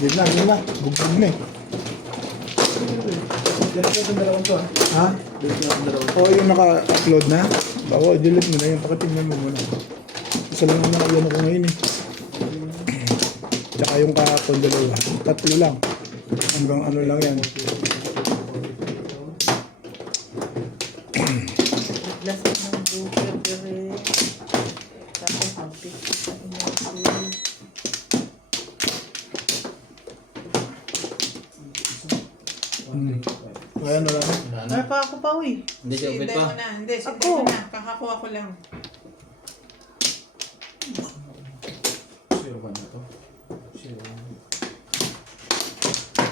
Yun na. Bugbog na eh. Delete mo itong dalawang to, ha? Ha? Delete mo itong dalawang to. Oo, yung naka-upload na. Bawa, delete mo na yun. Pakitingnan mo muna. Isa lang ang nakayan ako ngayon eh. Tsaka yung kahapon dalawa. Tatlo lang. Hanggang ano lang yan. Lasik ng buker dire. Tapos mag-picture sa inyo. Kaya na lang. Ay pa ako pa uy. Hindi siya ubit pa. Hindi, Ako. sintay mo na. Kakakuha ko lang. Zero ba na to? Zero.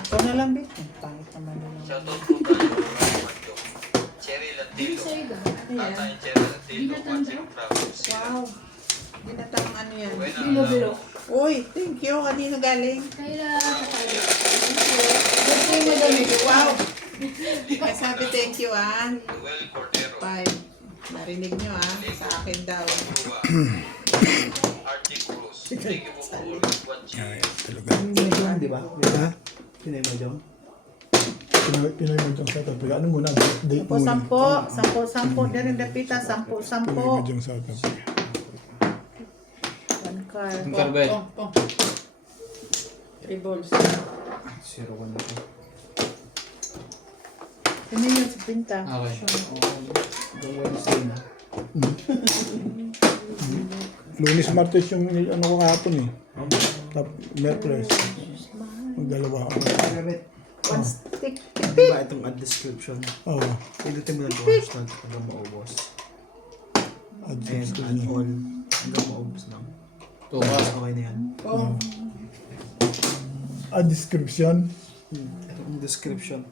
Ikaw na lang, Bit. Ang pangit naman na lang. Shoutout po tayo Magyo. Cherry Lantilo. Tatay Cherry Lantilo. Watching from Sierra. Wow. Binatang ano yan. Bueno, Uy, thank you. Kanino galing? Wow. Kaya sabi thank you ah. Noel Cordero. 5. Narinig nyo ah. Sa akin daw. Cuba. Archie Cruz. Thank you po for watching. Ay, talaga. Pinoy Mahjong, di ba? Ha? Pinoy Mahjong. Pinoy mo dyan sa Africa. Ano muna? Date muna. Sampo. Dari dapita, sampo. Pinoy mo dyan sa Africa. One car. Ang karbel. Pong. 3 balls. Zero one na to. Ano yun sa pinta? Okay. Hanggang Wednesday na. Lunes, Martes yung ano ko kahapon eh. Top Merkules. Magdalawa ako. Gamit. One stick. Di ba itong add description? Oo. Pinutin mo lang ito hashtag hanggang maubos. Add And subscribe add niya. all hanggang maubos lang. Tukas. Okay na yan. Pong. Add description. Itong description.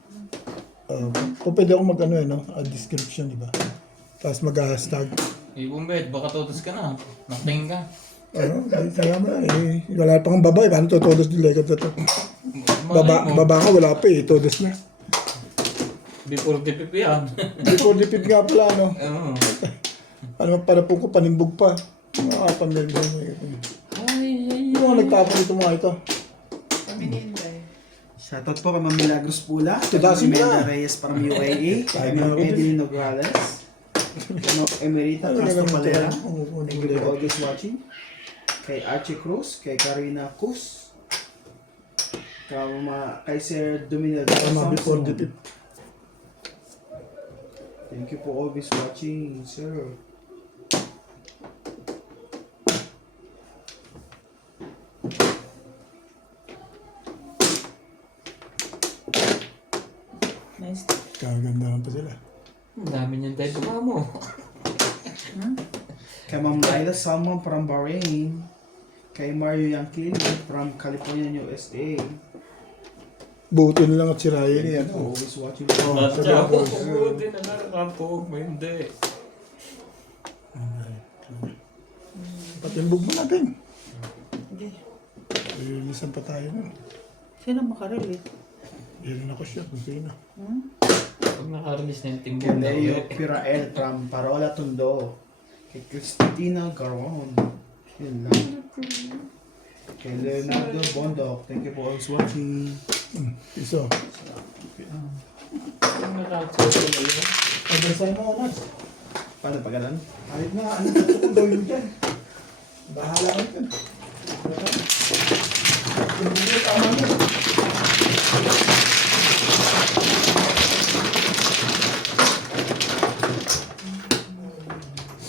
Kung pwede ako mag-ano eh, no? Add description, di ba? Tapos mag-hashtag. Ibong bet, baka totos ka na. Naking ka. Kaya mo eh. Wala pa kang babae. Paano to? Todos nila. Baba ka, wala pa eh. Todos na. Before the pipi yan. Before the pit nga pala, no? Oo. Ano para po ko panimbog pa. Nakakapamil ko. Hindi mo nagtapon ito mga ito. Paminiin ba eh. Shoutout po kay Ma'am Milagros Pula. Tudasin mo Imelda na. Reyes from UAE. Kay Ma'am Evelyn Nograles. Kay Ma'am Emerita Castro Valera. Thank you for always watching. Kay Archie Cruz. Kay Karina Cus. Kay Sir Dominel Tama before the pit. Thank you for always watching, sir. Nice. Kaganda pa sila. Ang dami niyan tayo baka mo. Kay Ma'am Laila Salmon from Bahrain. Kay Mario Yankin from California, USA. Buto na lang at si Ryan Thank you yan. for always watching. Tatya, buti na nakakapog mo hindi. Patimbog mo natin. Hindi. Lilisan pa tayo nun. Sino makarelate? Yan ako siya kung sino. Pag naka-release na yung Kay timbong na Leo ulit. Pirael from Parola, Tondo. Kay Cristina Garon. Yun lang. Kay Leonardo Bondok. Thank you for always watching. Iso. Ang nakakapog na yun. Pagdasan mo, Nas. Paano pa ganun? Kahit na, ano gusto kong gawin dyan. Bahala ka dyan. Hindi tama mo.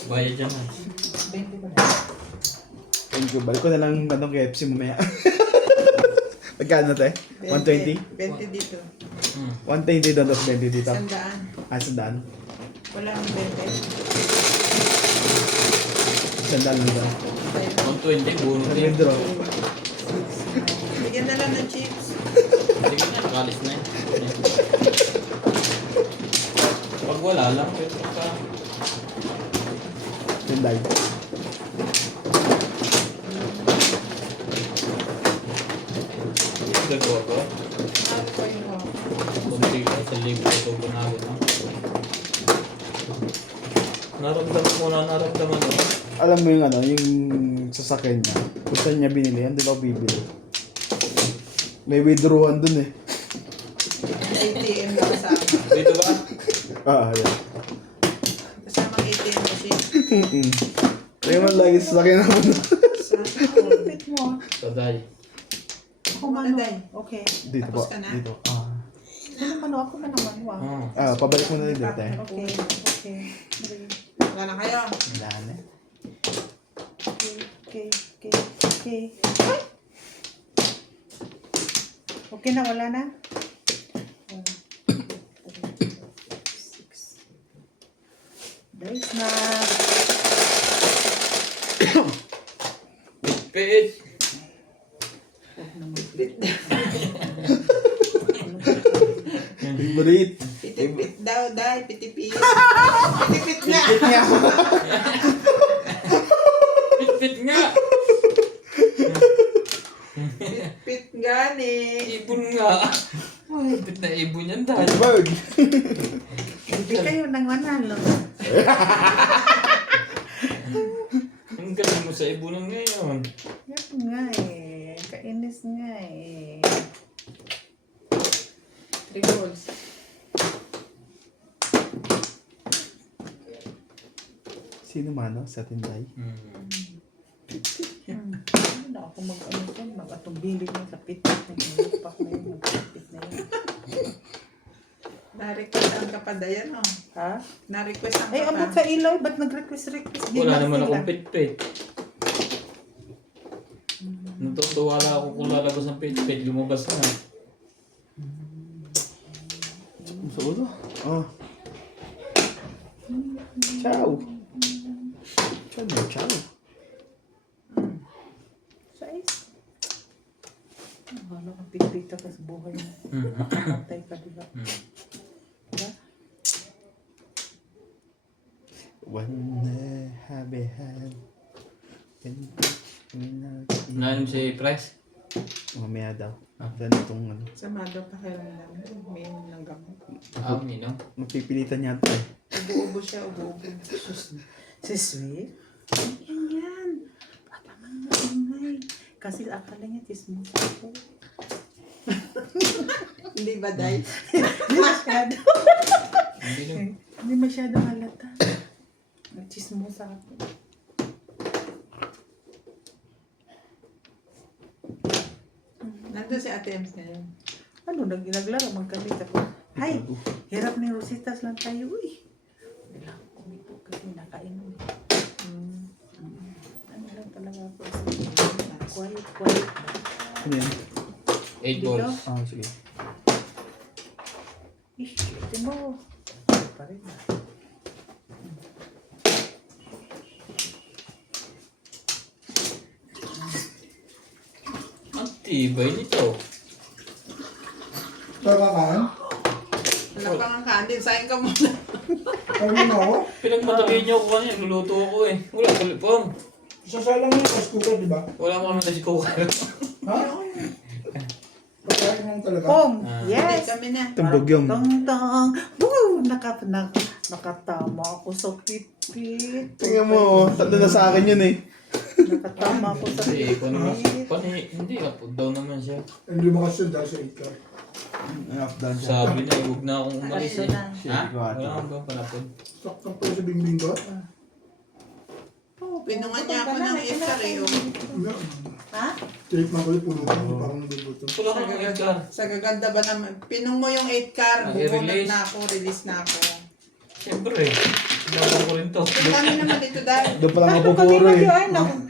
Bayad dyan na. 20 ba? Thank you. Balik ko na lang ganong KFC mamaya. Magkano te? 120? 20 dito. 120 doon, tapos 20 dito. Sandaan. Sandaan. Wala nang 20. Sandaan lang doon. 120, buo Sa din. withdraw. Bigyan na lang ng chips. Hindi ka na, kalis na yun. Pag wala lang, pwede ka. Sandaan. Gagawa ko. Ano pa yung mga? Kunti ka, sa libo ito bunalo na. Naramdaman mo. Alam mo yung ano, yung sasakyan niya. Kung saan niya binili yan, di ba bibili? May withdrawal dun eh. ATM na kasama. Dito ba? Yan. Kasama ATM machine. Kaya man lagi sa akin ako. Lupit mo. Taday. Ako mano. Taday. Okay. Dito po. Tapos ka na? Dito. Ano mano? Ako man naman. Wow. Pabalik mo na din dito eh. Okay. Okay. Wala na kayo. Wala na. Okay. Okay. Okay. Ay! Okay na, wala na? 1, 2, 3, 4, 5, 6. Guys na. Pit. Favorite. Pitipit daw, day. Pitipit. Pitipit nga. Pit nga. Pit nga ni. Ibon nga. Ay, pit na ibon yan dahil. Bird. Hindi kayo nang manalo. Ang galing mo sa ibunan ngayon. Yan nga eh. Kainis nga eh. 3 balls. Sino mano sa tinday? Ano na ako mag-ano to? Mag-atubilig na sa pit-pit na yun. Lupak na yun. Mag-pit na yun. Na-request ang kapadayan, oh. Ha? Na-request ang Ay, abot sa ilaw. Ba't nag-request-request? Di Wala na naman sila. akong pit-pit. Natutuwa lang ako kung lalabas ang pit-pit. Lumabas na. Sa ulo? Ciao. Ciao. Size. Akala ko pit-pit ka sa buhay mo. Matay ka, diba? Diba? One have a hand. Naan si Price? Mamaya daw. After nitong ano. Sama daw pakiramdam. May ng gamot. Minom. Magpipilitan yata eh. Ubo-ubo siya, ubo-ubo. Si Sweet? Yan. Papa man maingay. Kasi akala niya chismosa ako. Hindi ba, day? Hindi masyado. Hindi na. Hindi masyado halata. Chismosa ako. Nandun si Ate Ems ngayon. Ano, naglaro, magkalit ako. Ay, hirap ni Rositas lang tayo. Uy. Wala akong kumipo kasi nakainom. Ano lang talaga ako. Quiet. Ano yan? 8 balls. Sige. Ish, ito mo. Pa rin. Ang tibay nito. Kakakaan? Wala pa nga kanin, sayang ka muna. Ano na ako? Pinagmatakin niyo ako kanina. Luluto ako eh. Wala kulipong. Sasalang yung rice cooker, di ba? Wala mo naman kasi cooker. Ha? Pagkain lang talaga. Pong! Hindi Yes! kami na. Tumbog yung. Tong-tong! Woo! Nakatama ako sa pit-pit. Tingnan mo, tatlo na sa akin yun eh. Nakatama ako sa Hindi, pit-pit. hindi. Up down naman siya. Hindi mo kasi dahil sa ika. Half done siya. Sabi na, huwag na akong umalis Ito eh. na. Ha? Wala akong doon palapon. Sakto po sa bingbing ko. Pinungan niya ako ng isar eh. oh. Ha? Take man ko yung puno ko. Parang nabubuto. Wala Sa akong gaganda, edgar. sa gaganda ba naman? Pinung mo yung 8 car, bubunot I-release. na ako, release na ako. Siyempre. Sinabang ko rin to. Kami naman dito dahil. Doon pa lang Ano ako kanina pupuro eh. yun?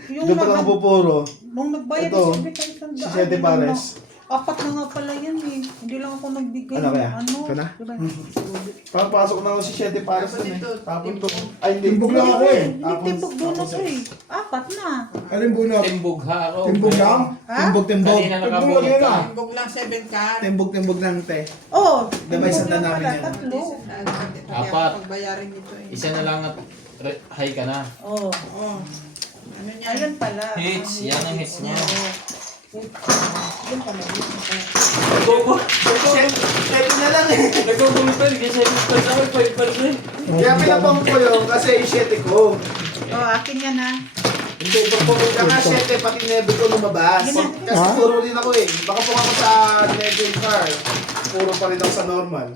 Yung Doon pa lang ako pupuro. nung nagbayad Ito, ng 75,000. Si Sete Pares. Apat na nga pala yan eh. Hindi lang ako nagbigay. Ano kaya? Ano? Ito na? Diba? Papasok na ako si Sete Pares Tapos dun eh. ito, Tapon ko. timbog. Ay, hindi. Timbog lang ako eh. Hindi timbog bonus eh. Apat na. Alin bunot? Timbog haro. Timbog lang? Ha? Timbog. Kanina Timbog nakabulot yan ka. ah. Timbog lang 7 car. Timbog lang te. Oh, Diba, isang timbog lang namin pala, yan? tatlo. Apat. Pagbayarin dito eh. Isa na lang at high ka na. Oh. Oh. Ano niya? Ayun pala. Hits. Yan ang hits niya. Yun pala. Sete na lang eh. Nagkukulit pa. Hindi siya yung price ako. 5 pa rin. Kaya pinapang ko yun kasi yung Sete ko. Oh, akin yan ha. Hindi, performance Saka 7, pati never ko lumabas. Kasi Ha? puro din ako eh. Baka po ako sa never car. Puro pa rin ako sa normal.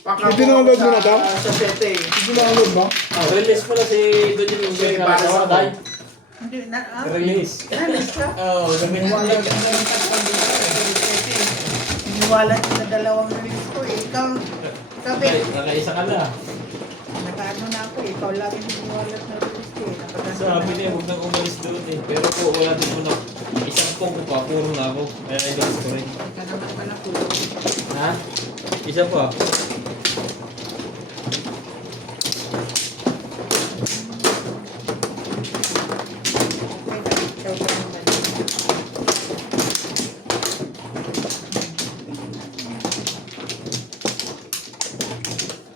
Baka Hindi po ako na-load mo na daw? sa 7 eh. Hindi na ano ba? Release mo na si Don yung Sige, Umbay. para sa Dahil. Hindi na, Release. Alis ka? Oo, gamit mo lang. Iniwala sa dalawang release ko eh. Ikaw, Ben, Nakaisa ka na. nakaano na ako eh. Ikaw lang yung iniwala sa release ko eh. Sabi niya, huwag nang umalis doon eh. Pero po, wala din mo na. Isang kong pa, puro na ako. Kaya nag-guess ko rin. Ika naman pala po. Ha? Isa pa.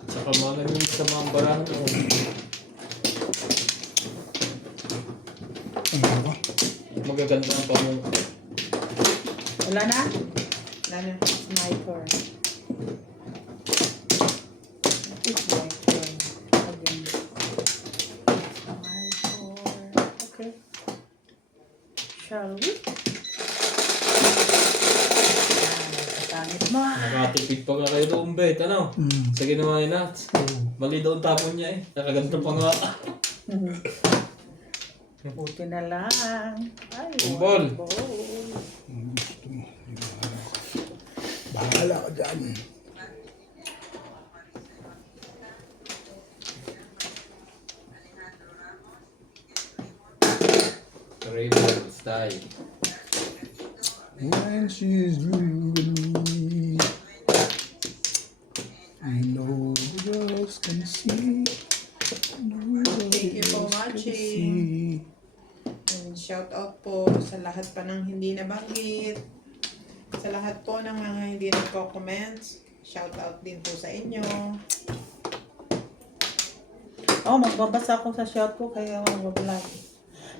Saka mga nag-mix sa mga barahan ko. Ano ba? Magaganda ang pamung. Wala na? Wala na. It's my turn. It's my turn. Again. It's my turn. Okay. Shall we? Katangit mo. Nakatipid pa nga kayo doon, Bet. Ano? Sa ginawa ni Nat. Mali daw ang tapon niya eh. Nakaganda pa nga. Buti na lang. Ay, Kumbol. ball. Gusto mo. Bahala ka dyan. Raven style. When she's leaving me, I know just can see. Thank you for watching. And shout out po sa lahat pa ng hindi nabanggit. Sa lahat po ng mga hindi nagko-comments. Shout out din po sa inyo. Oh, magbabasa ako sa shout ko kaya mag-vlog.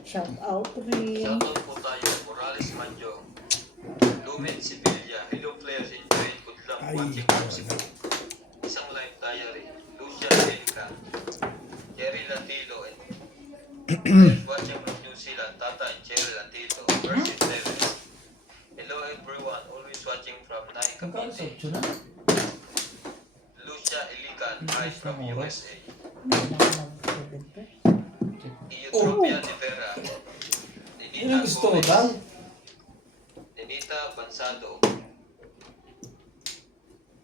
Shout out rin. Shoutout po tayo, Morales Manjo, Lumen Sibilia, hello players, enjoy, good luck Ay, watching from Cebu. Isang live diary, Lucia Angelica, Jerry Latilo, and watching from New Zealand, Tata and Jerry Latilo, Percy Teres. Hello everyone, always watching from Nai Cavite. Lucia Elican, hi from USA. Eutropia de Vera. Ano gusto mo, Dan? Nenita Bansado.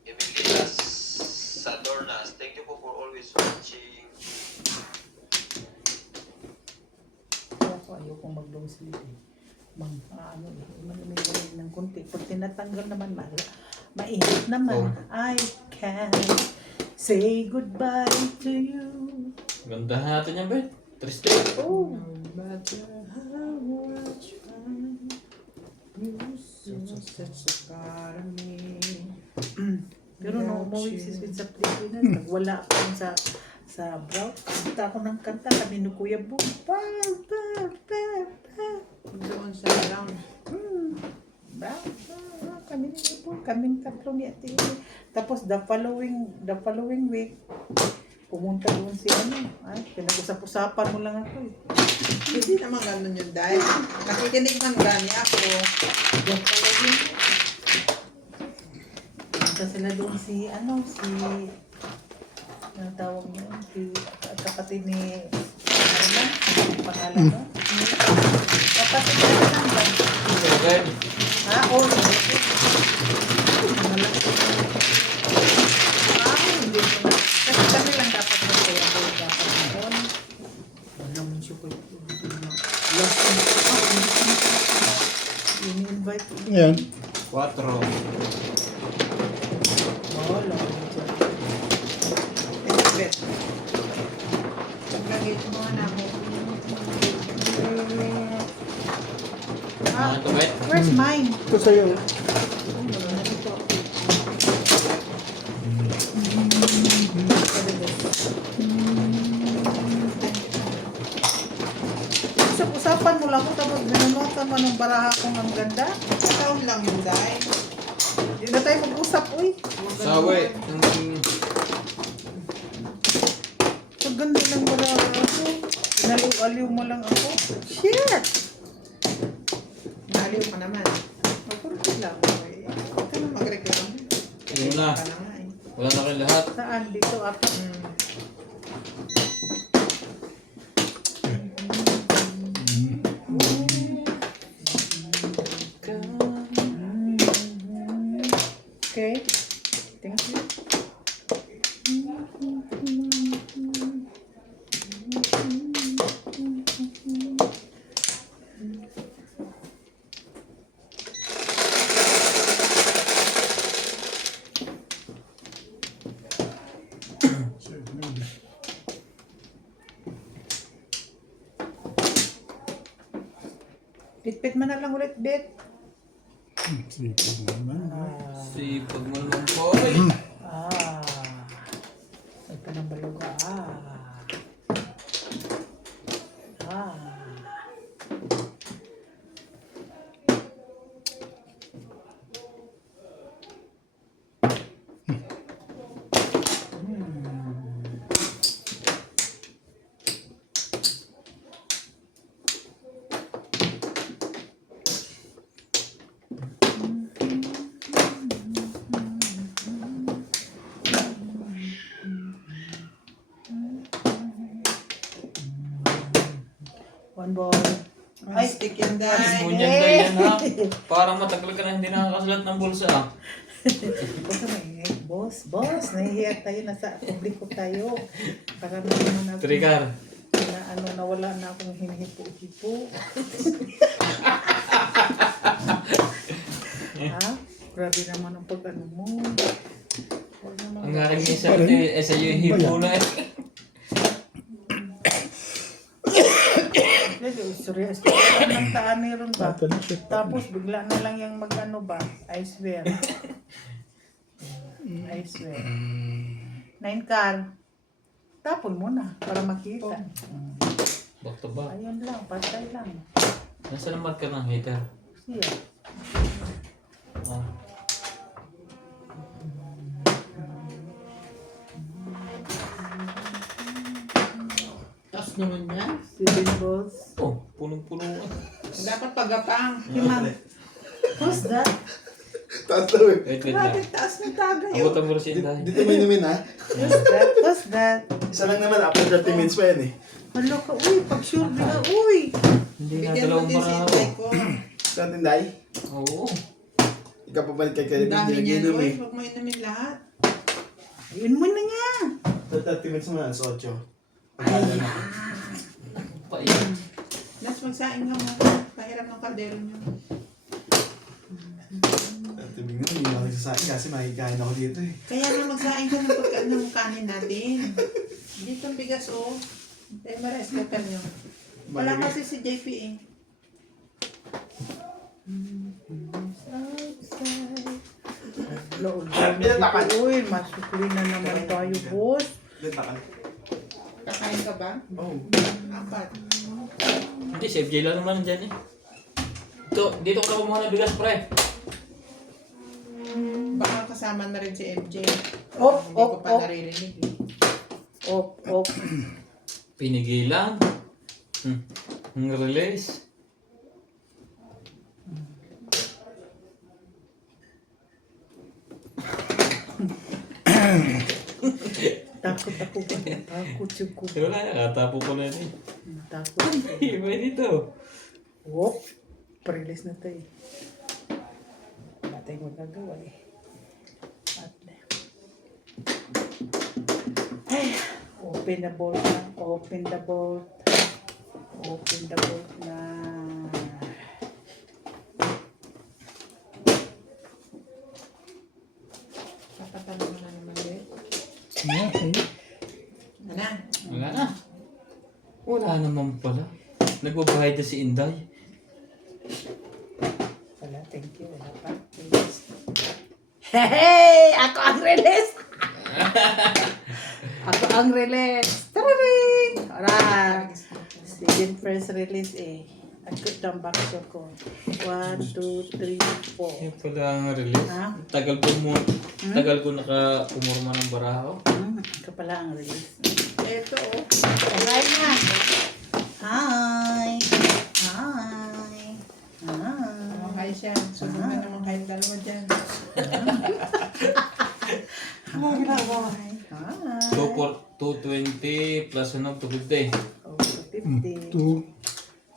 Emilita Sadornas. Thank you po for always watching. Ayoko mag-long sleeve eh. Malamig ng konti. Pag tinatanggal naman, mainit naman. I can say goodbye to you. Gandahan natin yan, Bet. Triste. Oh. No matter how much fun you set so far of me. Pero nung umuwi si Sweet sa Pilipinas, nagwala ako sa brow. Kanta ako ng kanta. Kami ni Kuya Boom. Doon sa ground. Brow. Kami ni Boom. Kaming tatlo ni Ate. Tapos the following week, pumunta doon si pinag-usap-usapan mo lang ako eh. Hindi naman ganun yun dahil nakikinig man gani ako. The following week. Punta sila doon si ano tawag mo, si kapatid ni Arlan, ang pangalan mo? Kapatid ni Arlan ba? Okay. Ha? Oo. Hindi mo na. Kasi kami lang dapat magkaya ko dapat noon. Wala mo siya ko. Last time. Ini-invite. Yan. 4. Wala mo siya. Bet. Pagkagit mo na ako. Ah, Ito, Bet. where's mine? Ito sa'yo. Usap-usapan mo lang ko tapos binunutan mo ng baraha kong ang ganda. Taon lang yun dahil. Hindi na tayo mag-usap, uy. Sawe. Ang ganda ng baraha ko. Inaliw-aliw mo lang ako. Shit! Naliw ka naman. Mapunti lang. Huwag ka na magreklamo. Ayun na. Ka na nga eh. Wala na kayo lahat. Saan? Dito ako. Okay. Thank you. Pitpit mo na lang ulit, Bet. Sipag naman. Sipag mo naman po. Ah. Ito ng baluga. Ah. One ball. Ay, stick yung Mas dahil. bunyan na yan ha. Parang matagal ka na hindi nakakasulat ng bulsa ah. Basta may boss, nahihiya tayo, nasa publiko tayo. Para naman natin Trigger. na nawala na akong hinihipo-hipo. Ha? Grabe naman ang pag-ano mo. Huwag naman. Ang galing niya sa sa'yo yung hipo na eh. Serious. Ang taan meron ba? Tapos bigla na lang yung mag-ano ba? I swear. I swear. 9 car. Tapon mo na para makita. Back to back. Ayun lang, patay lang. Nasa naman ka ng hater? Siya. Ah. Tapos naman yan. 7 balls. Oh, punong-puno ah. Dapat pagapang. Himang. Who's that? Taas daw eh. Wait Grabe, lang. taas ng tagay. Abutan mo rin si Inday. Dito mo inumin ha. Who's that? Who's that? Isa lang naman, after 30 minutes pa yan eh. Hala ka, uy, pag sure ka, uy. Hindi na Bigyan mo dalawang din si baraho. Inday ko. Saan tinday? Oo. Ikaw pa balik kay Ang Kevin, dami hindi niyan. nag-inom Uy, eh. huwag mo inumin lahat. Ayun mo na nga. 30 minutes mo na, alas 8. Pagkala na. Pait. Nas, magsaing ka mo. Pahiram ng kaldero niyo. 30 minutes, hindi na nagsasain kasi makikain ako dito eh. Kaya nga magsaing ka ng pagkaan ng kanin natin. Dito ang bigas oh. Eh, mares ka niyo. Wala kasi si JP eh. Lood. Pinatakan. Uy, masukli na naman tayo, boss. Dito ka. Kakain ka ba? Oh. Apat. Hindi, si FJ lang naman dyan eh. Dito ko na kumuha ng bigas pre. Baka kasama na rin si MJ. Op, Hindi ko op, pa op. naririnig eh. Op. Pinigilan. Ang release. Takot ako. Takot yung ko. Wala na, katapo ko na yun Takot. eh. Iba dito. Op. Pre-release na tayo. Wala tayong magagawa eh. At, ay, open the bolt na. Open the bolt. Open the bolt na. Papatalo mo na naman eh. Okay. Ano? Wala na. Wala naman pala. Nagbabayad na si Inday. Wala, thank you. Wala pa. Release. Hey! Ako ang release! Ako ang release! Tararing! Alright! Second first release eh. Ako itong box ko. 1, 2, 3, 4. Yung pala ang release. Ha? Tagal ko naka-pumurma ng baraho. Ito pala ang release. Ito oh. Alright na! Hi! Oh, hi siya. Sunod na naman kayong dalawa dyan. Hi! 220 plus ano, 250. Oh, 250.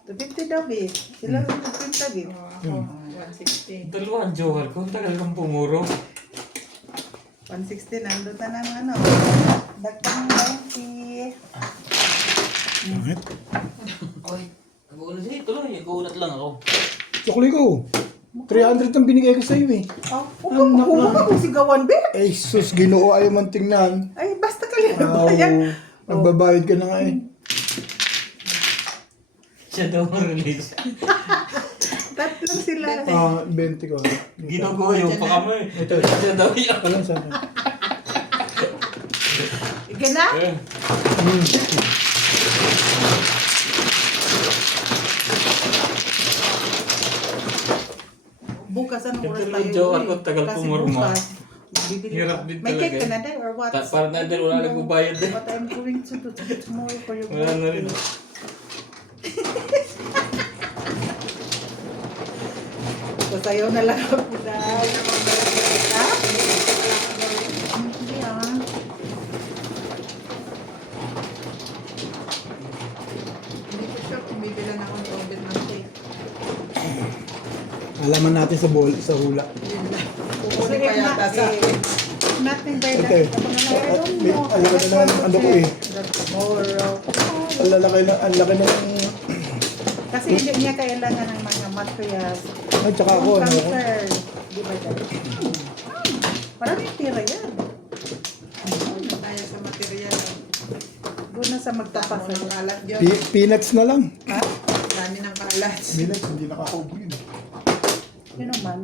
250 daw, eh. Sila rin nagpinta, eh. Oh, ako, 160. Dalawa ang joker ko. Tagal kang pumuro. 160, nandun na ng ano. Dakang 90. Bakit? Ay, nag-uunat siya. Tuloy, nag-uunat lang ako. Chokli ko. 300 ang binigay ko sa iyo eh. Oh, huwag ka sigawan, be. Ay, sus, ginoo ayaw man tingnan. Ay, basta ka lang Wow, bayan. nagbabayad ka na nga eh. Siya daw ang release. Tatlong sila. 20 ko. Ginagawa yung pa kami. Ito, siya daw yan. Alam saan? Ika na? Eh, Bukas, anong oras Ito tayo? yung joker uwi? ko, tagal Kasi pumurma. bukas, bibili Hirap pa. din May cake talaga ka eh. na day or what? Parang na wala nagbabayad din. What I'm going to do tomorrow for your Wala na rin. birthday. Sasayaw na lang ako dahil. Ha? Hindi ah. Hindi ko sure kung bibilan ako ng order ng cake. Alaman natin sa hula. Kukunin pa yata sa akin. Nothing by that. Okay. Ako na lang, I don't May- know. alam ko na lang ang ano ko eh. Tomorrow. Ang laki ng... Kasi hindi niya kailangan ng mga materials. Ay, tsaka ako, Yung ano ako. cancer. Di ba dyan? Maraming tira yan. Tayo sa material. Doon na sa Tamo magtapasa. ng kalat dyan. Peanuts na lang. Ha? Dami ng kalat. Peanuts, hindi nakakaubo yun. Yun naman.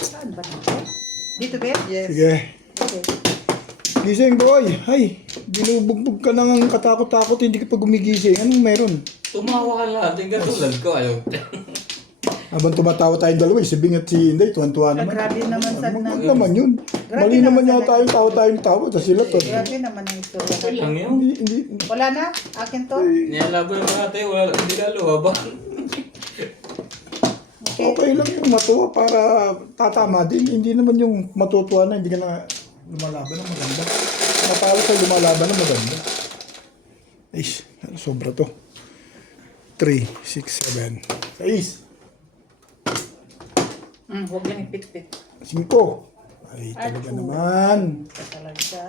Saan ba dito? Dito ba? Yes. Sige. Okay. Gising boy. Hay, binubugbog ka nang katakot-takot, hindi ka pa gumigising. Anong meron? Tumawa ka lahat. Yung katulad ko, ayaw. Habang tumatawa tayong dalawa, si Bing at si Inday, tuwan-tuwa naman. Grabe naman sa Ano naman yun? Grabe Mali naman naman sa yata yung tao-tayong tawa, tapos sila to. Grabe naman ang istorya. Okay lang yun. Hindi. Wala na? Akin to? Niyalaban naman natin. Wala, hindi ka luwa ba? Okay lang yung matuwa para tatama din. Hindi naman yung matutuwa na hindi ka na lumalaban ng maganda. Matalo ka lumalaban ng maganda. Ay, sobra to. 3, 6, 7, 6. Huwag yan ipit-pit. 5. Ay, talaga naman. Talaga.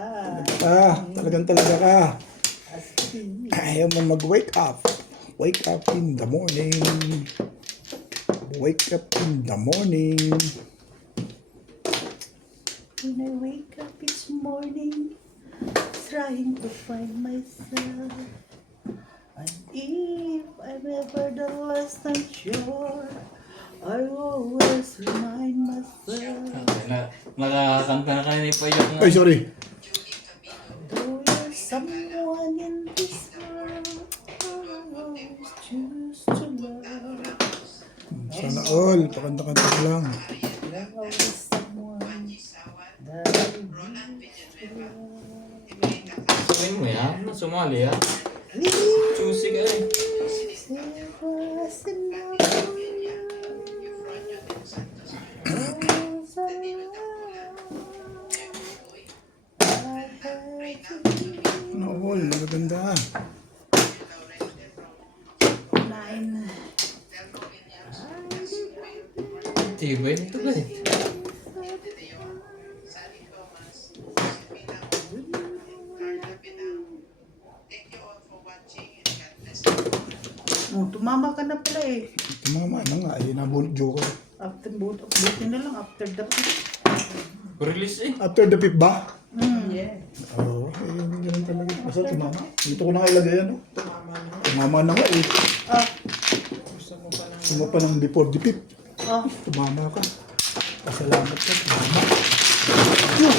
Talagang talaga ka. Ayaw mo mag-wake up. Wake up in the morning. Wake up in the morning. When I wake up each morning, trying to find myself. And if I'm ever the last I'm sure, I always remind myself. Nakakanta na kayo ni Payak na. Ay, sorry. Though you're someone in this world, I always choose to love. Sana all. Pakanta-kanta ko lang. You're always someone that I wish to love. Sumin mo yan. Sumali yan. Choosy ka eh. There was enough for you. Was I had to Sana all. Magaganda. 9. Tibay nito ba eh. Oh, tumama ka na pala eh. Tumama na nga. Ayun na, joke. After both of buti na lang after the Release eh. After the pip ba? Yeah. Oo. Ayun, ganun talaga. Basta tumama. Dito ko na nga ilagay ano. Tumama na nga eh. Ah, Gusto mo pa ng... Tumama pa ng before the pip. ah, Tumama ka. Pasalamat ka. Tumama. Phew!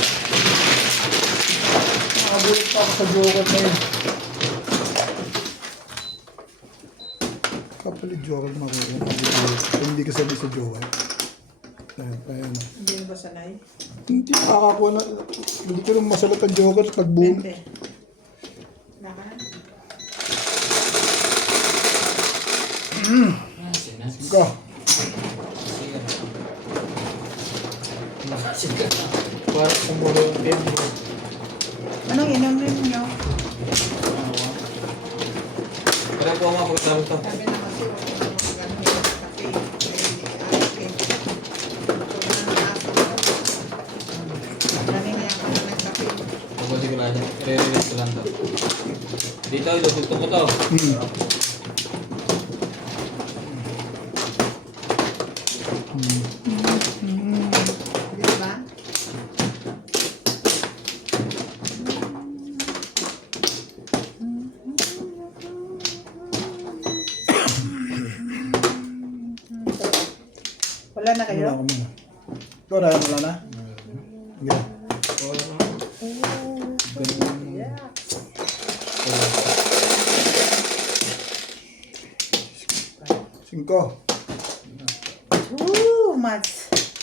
Nakabulit pa ako sa joker na yun. Kapalit joker na ako. Hindi ka sabi sa joker. Ayan. Hindi mo ba sanay? Hindi nakakakuha na. Hindi ko lang masalat ang Joker pag boom. Hindi. Lakan. Ka. Sige. Para kumulo yung tempo. Anong inumin niyo? Para po mga pagkakaroon to. Sabi na kasi huwag ko na magano yung kape. Kanina yan ka na nagkape. Ako sigurado. Re-release ko lang to. Dito, ilutugtong ko to. Di ba? Wala na kayo? Wala ko muna. Ikaw na, wala na? Yeah. Cinco.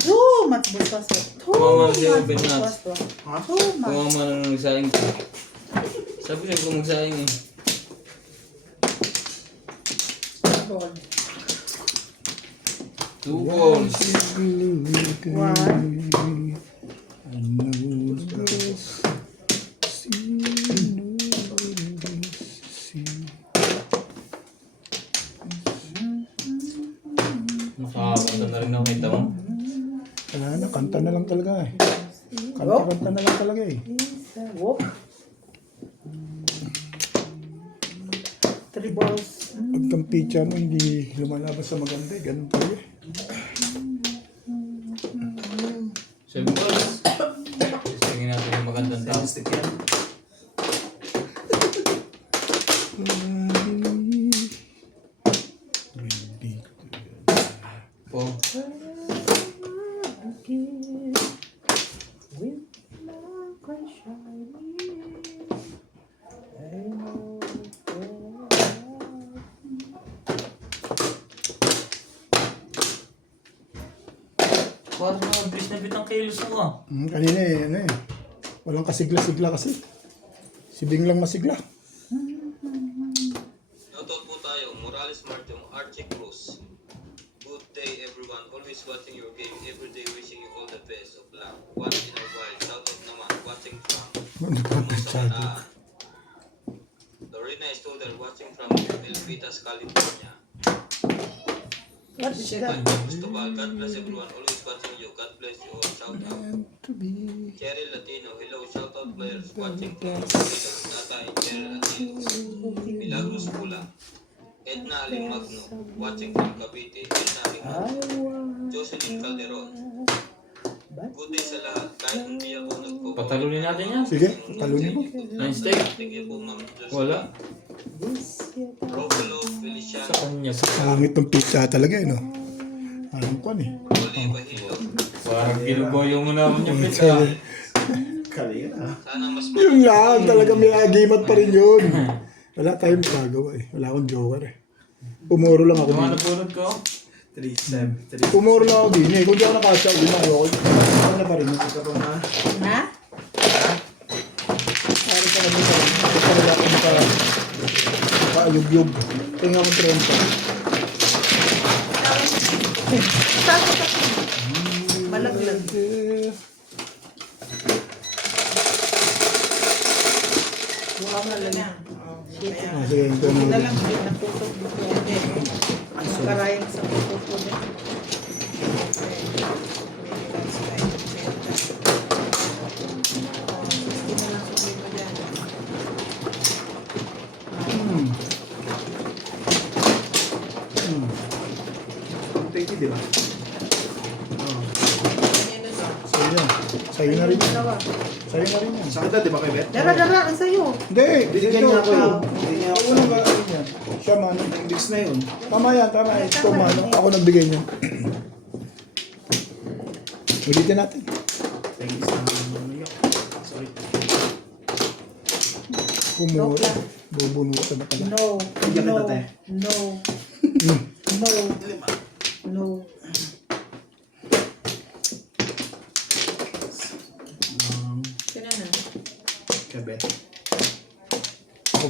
Too much busaso. Mama, siya yung Vietnam. Too much. Kumama na nagsaing ko. Sabi niya kung magsaing eh. Ball. 2 balls. One. I know this. Makakakanta na rin ako kita mo. Wala na, kanta na lang talaga eh. Kanta na lang talaga eh. Whoop. 3 balls. Pag kang pitcha mo hindi lumalabas sa maganda eh. Ganun talaga eh. 7 balls. Tingin natin yung magandang tao. Stick yan. Po. Parang mga bilis na bitang kilos ako ah. Kanina eh, ano eh. Walang kasigla-sigla kasi. Si Bing lang masigla. Shoutout po tayo, Morales Martin, Archie Cruz. Good day everyone, always watching your game, every day wishing you all the best of luck. Once in a while, shoutout naman, watching from Masamanaan. Lorena Stoller, watching from Milpitas, California. What is that? Cristobal, God bless everyone, always watching you, God bless you all, shoutout. Cherry Latino, hello, shoutout players, watching from Manila, Tata and Cherry Latino. Milagros Pula. Edna Alimagno, watching from Cavite. Edna Alimagno. Jocelyn Calderon. Good day sa lahat. Kahit hindi ako nagpo-comment. Patalunin natin yan. Sige, talunin mo. Nine step. Thank you po, Ma'am Jocelyn. Wala. Romulo Feliciano. Sa kanya. Pangit ng pizza talaga eh, no? Parang kwan eh. Oli Bahilo. Parang ginuboyo mo naman yung pizza. Kalina. Sana mas Yun lang, talaga may agimat pa rin yun. Wala tayong magagawa eh. Wala akong joker eh. Pumuro lang ako Yung ano din. pulot ko? 3-7. Pumuro lang ako din eh. Kung di ako nakasya, di na ako. Ano na pa rin yun? Ito pa na. Ha? Pare ka lang dito. Talaga akong kaayub-yub. Tingnan akong 30. Saan ka? Malaglag. Buka mo na lang. Ah, sige, ito Hindi na na. lang din naputok dito. Hindi. Karayang sa putok ko din. Di ba? Sa'yo yan. Sa'yo na rin yan. Dalawa. Sa'yo na rin yan. Sa kita, di ba kay Bet? Dara, ang sayo. Hindi, Binigyan niya ako ito. yun. Binigyan niya ako. Unang gagawin yan. Siya man. Yung mix na yun. Tama yan, tama yan. Ito man. Ako nagbigay niya. Ulitin natin. Thank you sa mga sorry. Pumura. Bubunutan na pala. No. Bigyan No. kita, te. No. No. No.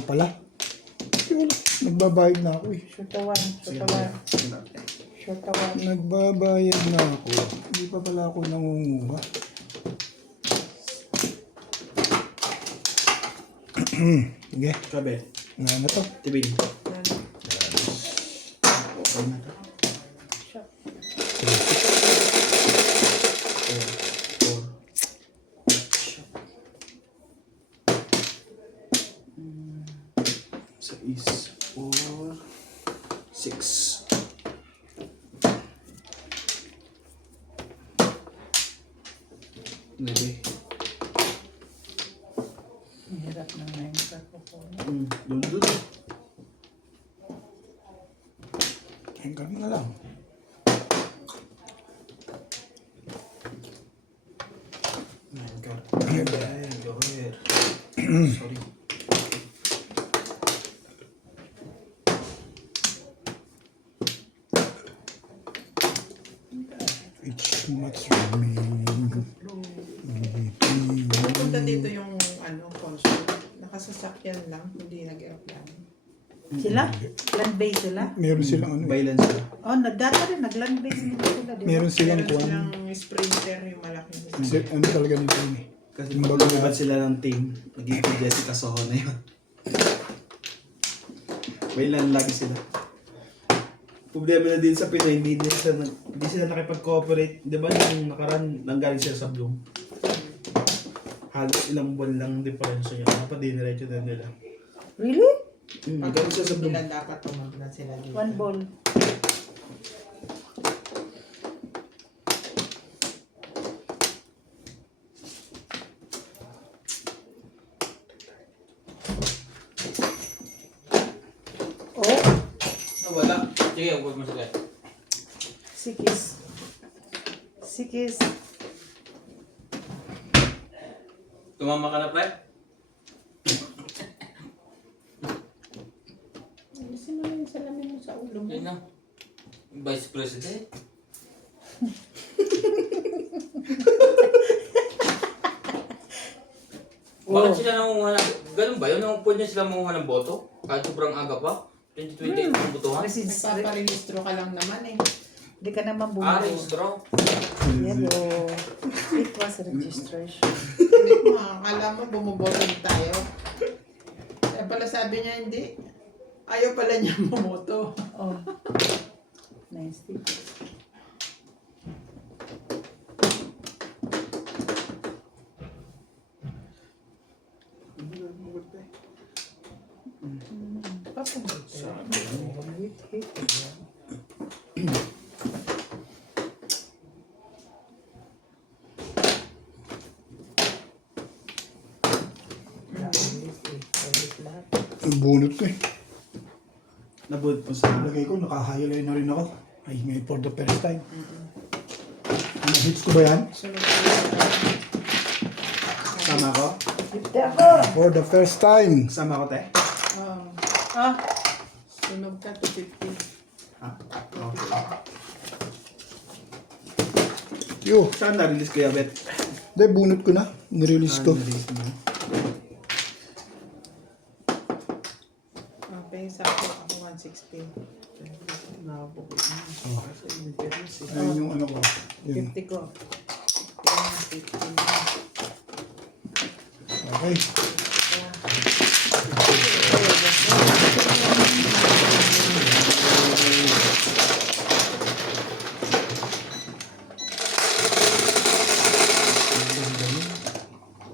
pala. Hindi wala. Nagbabayad na ako eh. Shoot a one. Shoot a one. Shoot a one. Nagbabayad na ako. Hindi pa pala ako nangunguha. Sige. Sabi, Ano na to? tibin. Yan. Okay na to. Shot. 4, 6. Nebe. Ang hirap ng 9 card ko po. Dun. Hanggang na lang. Sorry. It's much remain. Pupunta dito yung console. Nakasasakyan lang, hindi nag-aeroplano. Sila? Land base sila? Meron silang ano eh. Bailan sila. Oh, dati rin. Nag-land base nila sila. Di ba? Meron silang Meron kuwan. silang sprinter, yung malaki. Ano talaga nito yun eh. Kasi Yung pag baga- lumabas sila ng team, naging Jessica Soho na yun. Bailan lagi sila. Problema na din sa Pinoy, hindi sila nakipag-cooperate. Di ba yung nakaraan, nanggaling sila sa Bloom? Halos ilang buwan lang diferensya niya. Dapat diniretso na nila. Really? Nanggaling sila sa Bloom. Nila dapat pumunta sila dito. One ball. Oh, Wala. Sige, huwag mo sila. sikis. Sikis. Tumama ka na, pre? Alisin mo na yung salamin mo sa ulo mo. Yan na. Vice President. Bakit sila nangunguha na? Ganun ba yun? Pwede sila mangunguha ng boto? Kahit sobrang aga pa? 2028 ang botohan? Nagpaparehistro ka lang naman eh. Hindi ka naman Ah, bumili. registro. Yellow. It was registration. Hindi mo, akala mo bumuboto na tayo. Kaya pala sabi niya hindi. Ayaw pala niya bumoto. Oh. Nice. Ang bunot ko eh. Nabud po sa... Lagay ko, naka-highlight na rin ako. Ay, ngayon for the first time. Ano, hits ko ba yan? Sunod ka. Sama ko? For the first time. Sama ko, te? Oh, Ah, sunog ka to 50. Ha? Okay. Yo, Saan na-release kaya, Bet? dahil bunot ko na. Nirelease ko. Na-release mo. Okay, sa ako 160. Ayun yung ano ko. Yun. 50 ko. 50. Okay.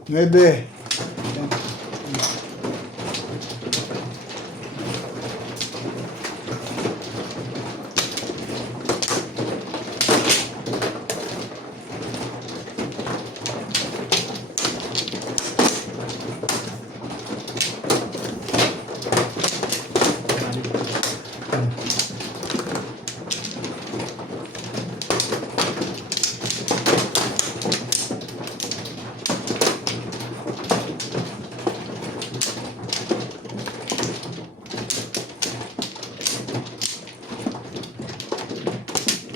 Nuebe.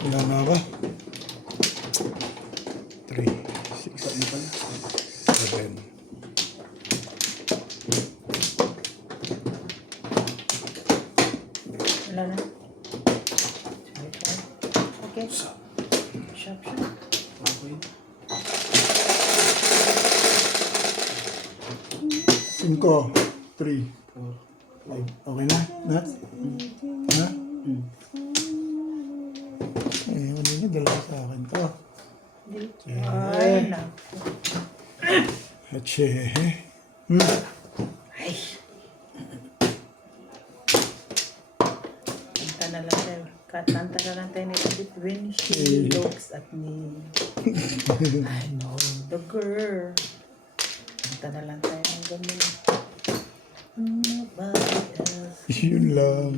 Wala na ba? 3, 6, 7. Wala na. Okay. Sharp, sharp. Okay. 5, 3, 5. Okay na? Na? Na? Eh, ano na, dalawa sa akin to. Ay, na. Ache. Ay. Kanta na lang tayo. Kanta na lang tayo nito when she looks at me. I know the girl. Kanta na lang tayo ng ganun. Nobody else. Yun lang.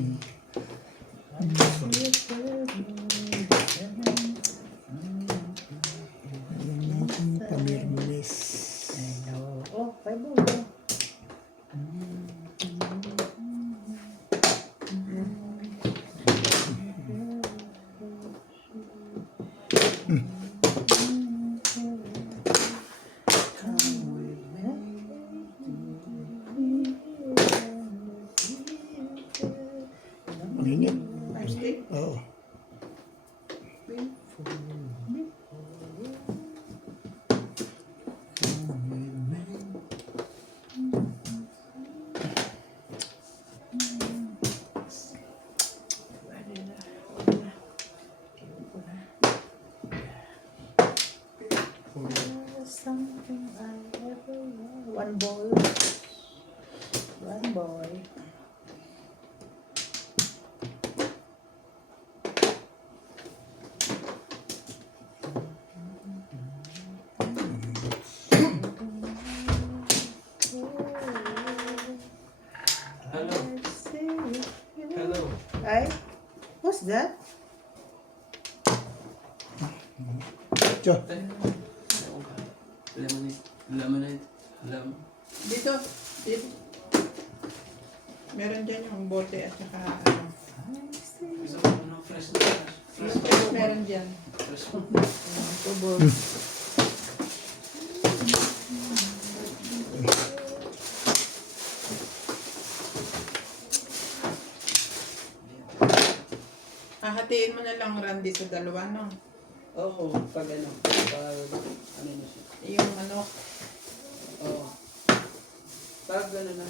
Pamirmis. I know. Oh, may bulo. Ang init. Thursday? Oo. Something I ever want. One boy. One boy. Hello. Hello. Ay, who's that? Tiyo. Lemonade. Dito. Dito. Meron dyan yung bote at saka ano. Gusto ko ng fresh na fresh. Fresh meron dyan. Fresh. Tubo. Hahatiin mo na lang Randy sa dalawa, no? Oo, pag ano na siya. Yung ano, Oo. Pag ano na.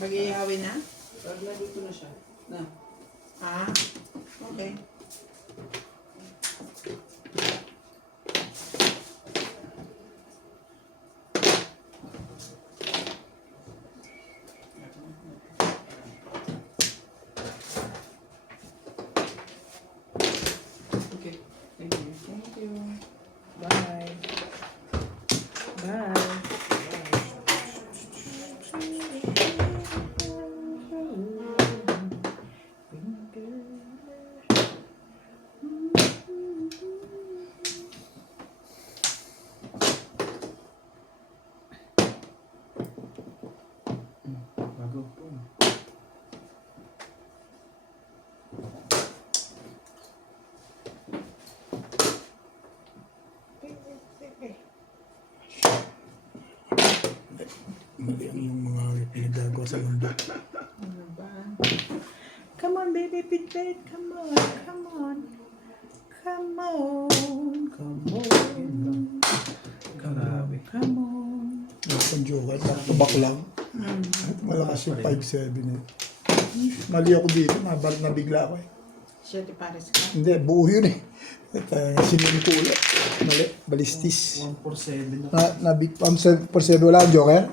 mag-ihawi na? Pag nandito na siya. Na. Ah, okay. Okay. Thank you. Thank you. Bye. Bye. Bago po. Mali ang yung mga pinagagawa sa mundo. Ano ba? Come on, baby, Pete. Come on, come on. Come on, come on. Grabe. Come on. Yung panjoka, back lang. Malakas yung 5-7 eh. Mali ako dito, nabigla ako eh. Siya di pares ka. Hindi, buo yun eh. At sinunod ko ulit. Mali, balistis. 147 na. Nabig, 1-7 wala ang joker?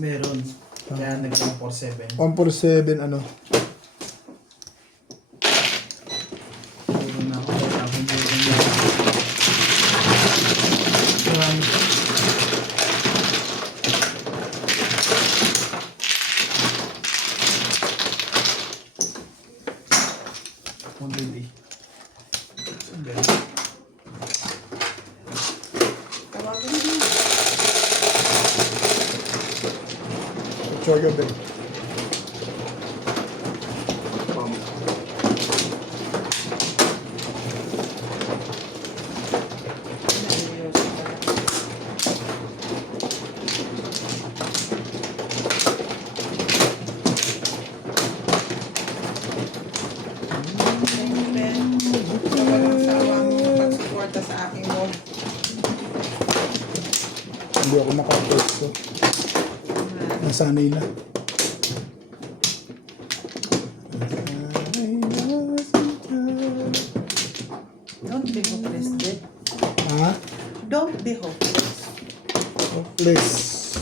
Meron. Kaya nag-147. 1-7 ano? Meron na ako. Tapos meron na. Marami. One baby. Tawagan mo. Joker ba? Hindi ako makapwesto. Nasanay na. Don't be hopeless, Dad. Ha? Don't be hopeless. Hopeless.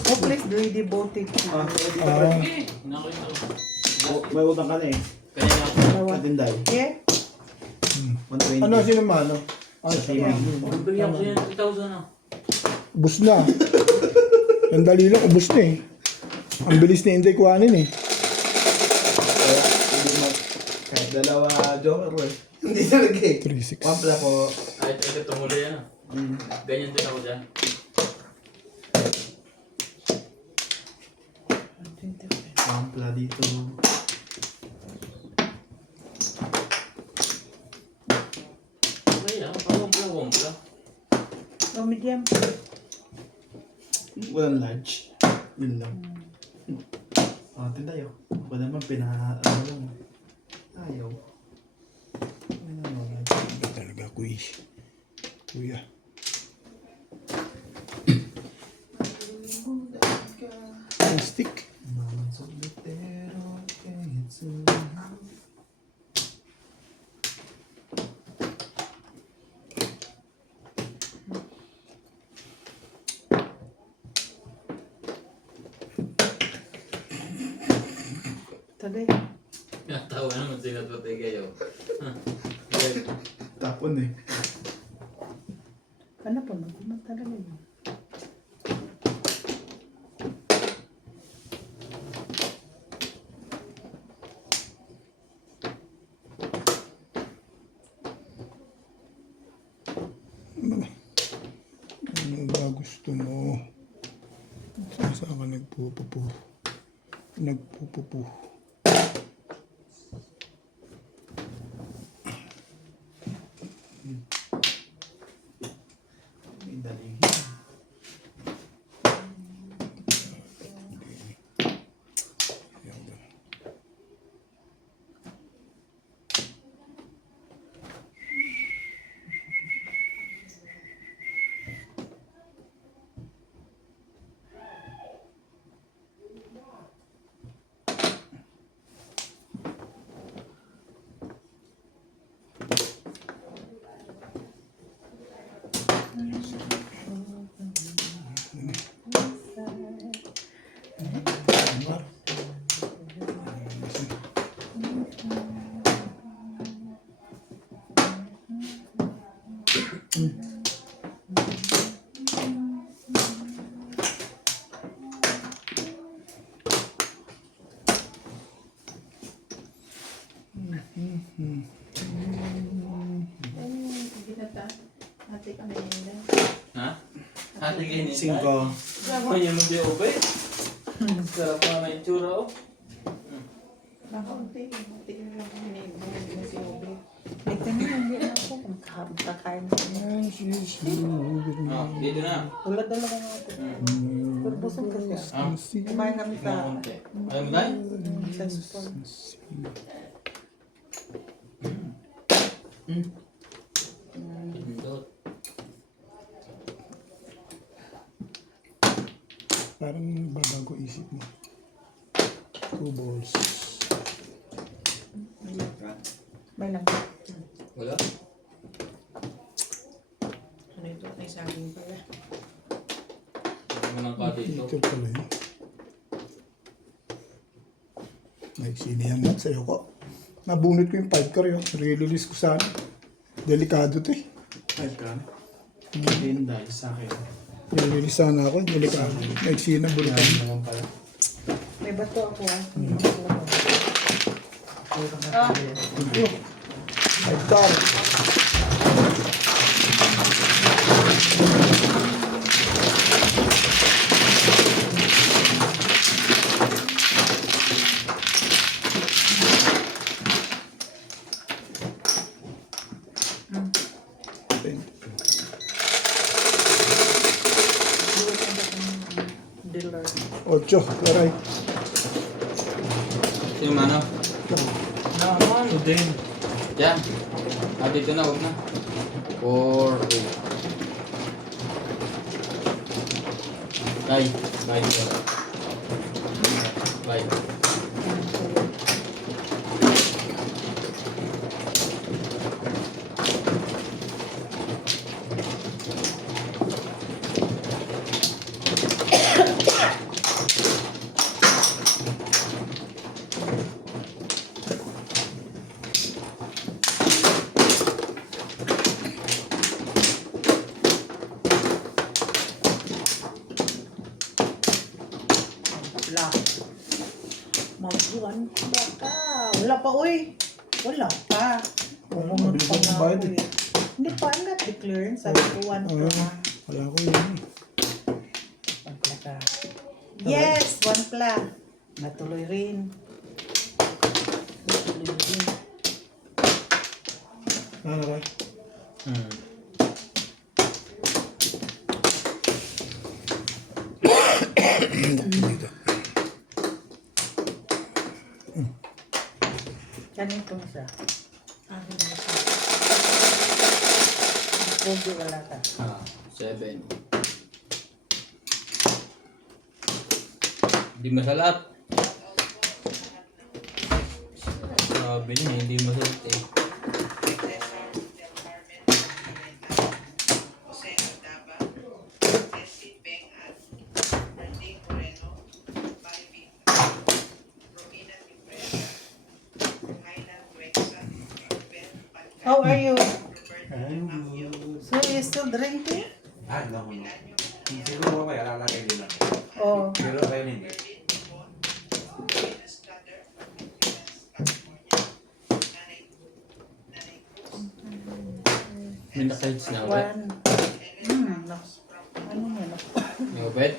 Hopeless, really devoted to you. May utang ka na eh. Kaya nga ako. Dalawa. Katinday. Yeah? 120. Ano, sino mano? Ah, siya. Bigyan ko siya ng 2,000 ah. Ubus na. Ang dali lang, ubus na eh. Ang bilis na hindi kuhanin eh. Kaya, hindi mo. Kahit dalawa joker eh. Hindi talaga eh. 3-6. Pampla po. Ay, ito tumuli yan ah. Ganyan din ako dyan. Pampla dito. Okay ah, pawampla. Oh, medium. Walang lunch. Yun lang. Tindayo. Ba naman ano lang. Ayaw. Ano naman. Iba talaga, kuya. Plastic. Mga solitero kahit sa Tagay. Tawa naman sila patay kayo. tapon eh. Ano po, nagkumang talaga yun. Ano ba gusto mo? Saan ka nagpupupu? May daling. Ate ka na yun. Ha? Ate kayo nito. 5. Kanya mag-i-ope. Sarap na may itsura oh. Nakaunti. Ate ka lang kami na si Obe. Ito na, hindi na ako. Kakain na. Ah, dito na. Wala dalawa nga ako. Pero busog kasi ako. Ah, Kumain kami sa kumakunti. Ayaw mo tayo? sa spoon. Pindot. Parang babago isip mo. 2 balls. May lang. Wala? Ano ito? Ay saging pala. Hindi mo lang ka dito. Ito pala yun. Ay, sinihan lang sa'yo ko. Nabunot ko yung 5 car yun. Release ko sana. Delikado to eh. 5 ka. Tinday sa akin. Release sana ako. Delikado. Naiksi na bulitan. Yan naman pala. May bato ako ah. Ito. 5 car. Dealer. 8. Alright. Yung ano? Ano din? Yan. Ah, dito na, huwag na. 4, 8. Ay, bye. Bye. Wala. Mag-1 ba ka? Wala pa, uy. Wala pa. Pumunod mabilis pa ako nga magbayad ako eh. eh. Hindi pa, I'm not declaring. Sabi ko 1 pla. Wala ko yun. 1 pla ka. Yes! 1 pla. Natuloy rin. Natuloy rin. Ano ba? Hmm. Dito. Ganito siya. Pogi wala ka. 7. Hindi masalat. Sabi niya, hindi masalat eh. How are you? So you still drinking? No. Siguro mamaya lalagay din lang. Oh. Pero kayo hindi. May nakaits na ulit. 1. Ano mo na? May ubet?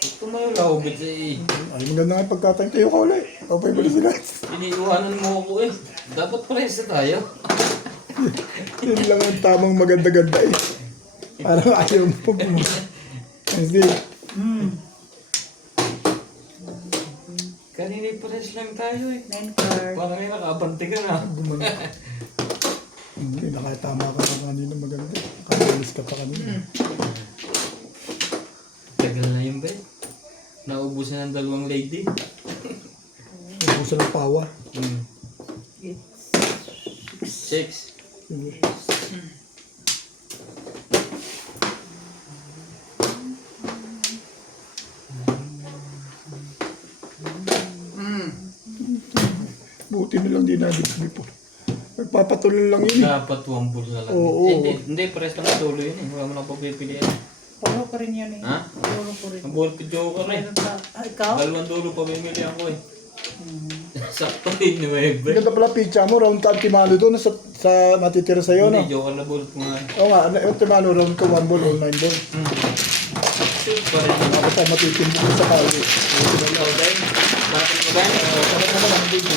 Ito mo yung laubit eh. Ay, maganda nga pagkatayin tayo ko ulit. Papay mo na sila. Iniiwanan mo ako eh. Dapat parehas na tayo. Yun lang ang tamang maganda-ganda eh. Parang ayaw mo po. Kasi, Kanina parehas lang tayo eh. 9 card. Parang may nakabante ka na. hindi, nakatama ka pa kanina maganda. Nakalinis ka pa kanina. Tagal na yun ba eh. Naubusan ng 2 lady. Ubusan ng pawa. 6. Sige. Buti na lang di nabigbi po. Nagpapatuloy lang yun eh. Dapat 1 bull na lang. Oo. Hindi, parehas lang tuloy yun eh. Wala mo nang pagpipilian. Puro ko rin yun eh. Ha? Puro ko rin. Ang ball pid joker eh. Meron ka. Ah, ikaw? 2 dulo pa bimili ako eh. Sakto rin ni Webe. Ganda pala pizza mo, round ka timano doon sa natitira sa'yo, no? Hindi, joker na ball ko nga eh. Oo nga, yung timano round ka 1 ball or 9 ball. Shoot pa rin. Tapos tayo matitimbog sa kali. Ikaw dahil. Bakit mo ba yun? Sarap naman ang video.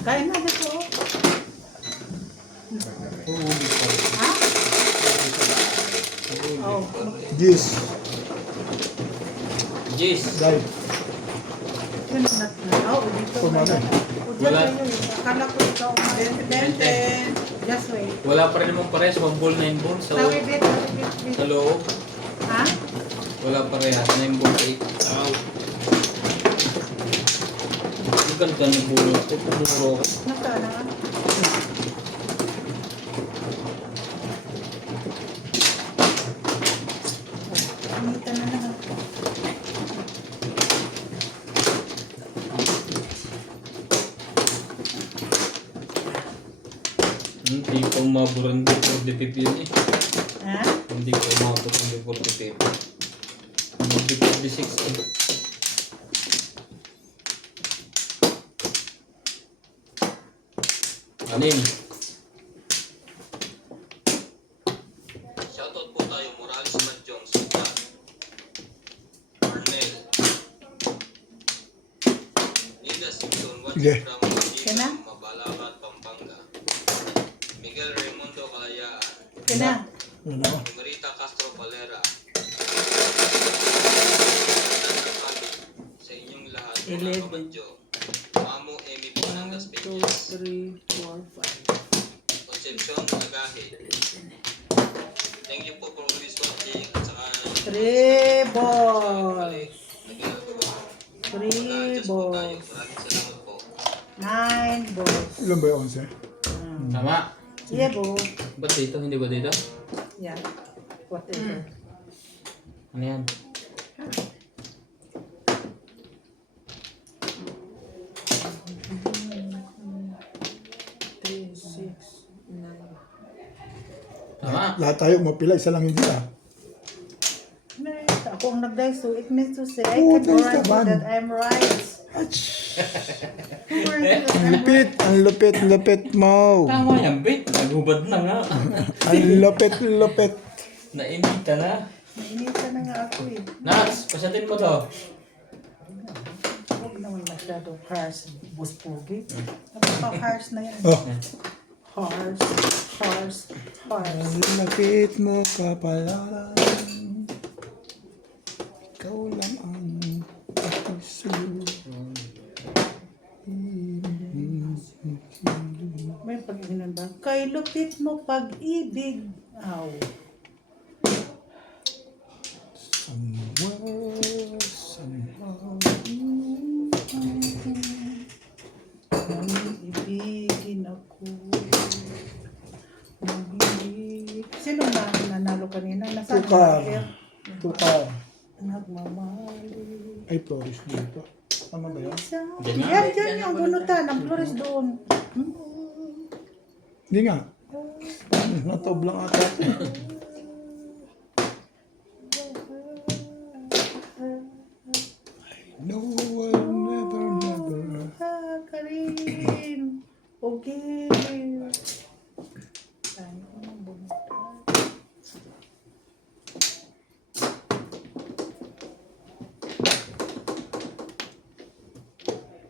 Kain na dito. Uulit pa rin. Ha? Uulit Oh. pa rin. Yes, Jis. dahil. Yun na. Oh, dito. Kumano. O, dyan Wala. kayo eh. Akala ko ikaw. Bente. Just wait. Wala pa rin naman pares. 1 ball, 9 ball. Sa, Tawid dito. Tawid sa dito. loob. Ha? Wala pa rin. 9 ball, 8. Ow. Ang ganda ng bulot ko. Pumuro ko. Nasaan na nga? Pamitan na lang. Hindi ko umaburan before the pip yun eh. Ha? Hindi ko umaburan before the pip. Before the 60. Anin? Shoutout po tayo, Morales Manjong, Sudan. Arnel. Nida Simpson, Sige. watching from Kena? Manila, Mabalacat, Pampanga. Miguel Raimundo Calayaan. Yan na. Ano? Marita Castro Valera. Sa inyong lahat, mga 11. kamadyo. Mamo Amy Bonangas 2, Peñas. 3, 4, 5. Concepcion Agahid. Thank you po for always watching. At saka Three balls. Three balls. Salamat po. 9 balls. Ilan ba yung 11? Tama. Yeah, bo. Ba't dito? Hindi ba dito? Yeah. Whatever. Ano yan? Three, six, nine. Tama. Lahat tayo umapila, isa lang hindi ah. Nice. Ako ang nag-dice, so it means to say I Oh, can nice warrant naman. that I'm right. Ang lupit mo. Tama yan, Bit. Nagubad na nga. Ang lupit. Nainita na. Nainitan na nga ako eh. Nats, pasatin mo to. Huwag naman masyado harsh. Buspugi. Napaka-harsh na yan. Oh, Harsh. ang lupit mo kapalaran. Ikaw lang ang puso. May pag-inan ba? Kay lupit mo pag-ibig. Aw. Somehow. Ibigin ako. Ibig. Sino na nanalo kanina? Nasaan ang Tukar. marker? Tukar. Nagmamahal. Ay, Flores dito. Tama ba yan? Diyan nga. Yan yung bunutan. Ang flores doon. Hindi nga. Natob lang ata. No, I'll never. Ah, Karin. Okay. Saan ko ng bunutan?